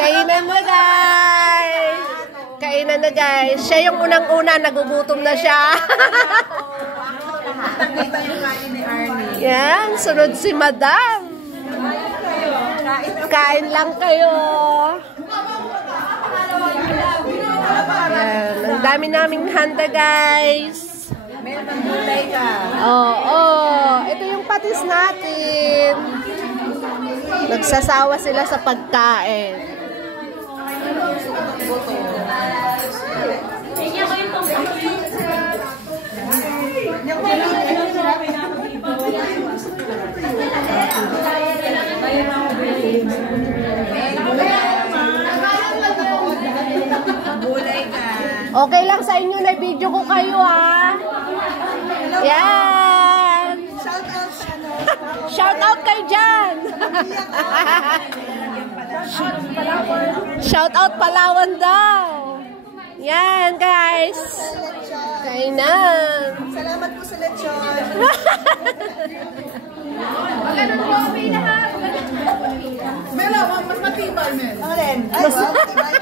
Kainan na, guys. Kainan na, guys. Siya yung unang-una, nagugutom na siya. Yan, sunod si Madam. Kain lang kayo. Yan, ang dami naming handa, guys. Meron ng gulay ka. Oo, ito yung patis natin. Nagsasawa sila sa pagkain. Okay lang sa inyo na video ko kayo, ha? Yan! Shout out kay Jan! Shout out Palawan daw! Yan, guys! Kainan! Salamat po sa lechon! Ganun po, may lahat. Mela, mas matibay, Mel. Ano rin? Ay, wow, matibay.